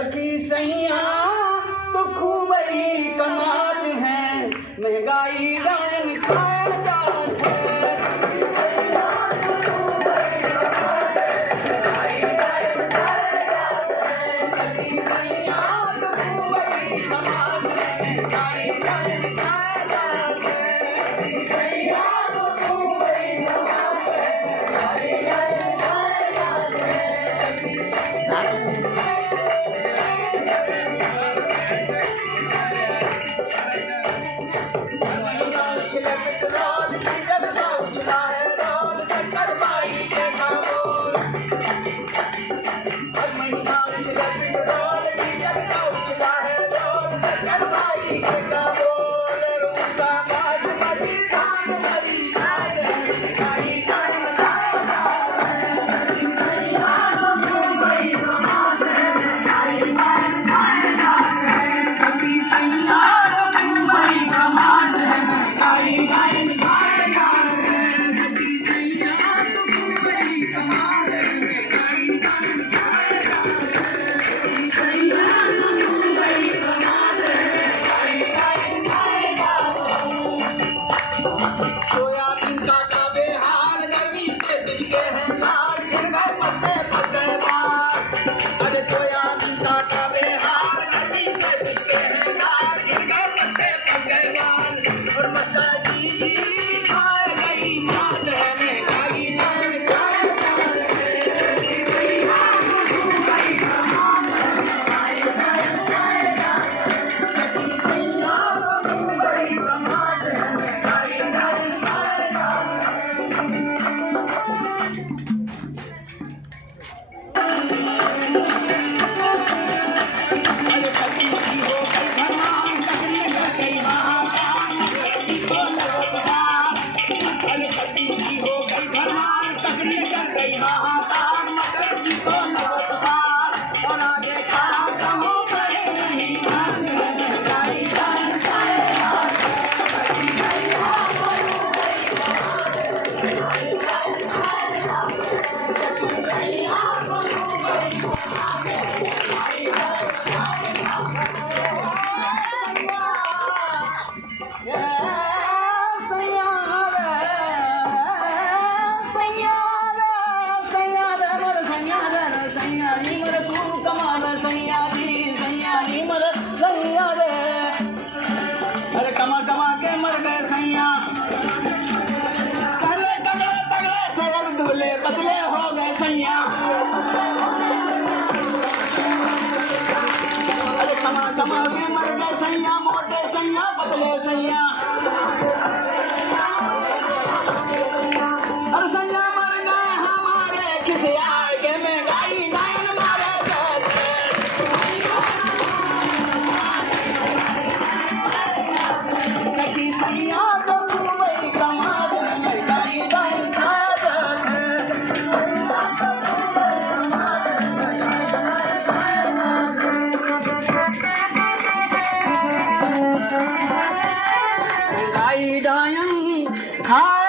सखी सैया तो खूब ही कमाल है, महंगाई डायन खाए जात है। सखी सैया तो खूब ही कमाल है, महंगाई डायन खाए जात है। सैया तो खूब ही कमाल है, महंगाई डायन खाए जात है। सोयाबीन का बेहाल, गर्मी से दिलके हैं हाल, गिर गए पत्ते पत्ते बाल। अरे सोयाबीन का बेहाल, गर्मी से दिलके हैं हाल, गिर गए पत्ते पत्ते बाल। और मसाई खाए गई मात है, महंगाई डायन खाए जात है। सैया तो खूब ही कमाल है, महंगाई डायन खाए जात है। सैया तो खूब ही कमाल है, महंगाई डायन खाए जात है। अरे पति की हो गई भगवान, तकलीफ गई महाकाल, मकड़ी को नवोद्धार। अरे पति की हो गई भगवान, तकलीफ गई महाकाल, मकड़ी को नवोद्धार। और आगे खड़ा कहो करे नहीं मान है, महंगाई डायन खाए जात है। अरे कमा कमा के मर गए सैया, तगड़े तगड़े तगड़े थे, अब दूल्हे पतले हो गए सैया। अरे कमा कमा के मर गए सैया, मोटे सैया पतले सैया। अरे सैया मर गए हमारे खिसिया के, महंगाई डायन मारे जात है। सखी सैया तो खूब ही कमाल है, महंगाई डायन खाए जात है। महंगाई डायन खाए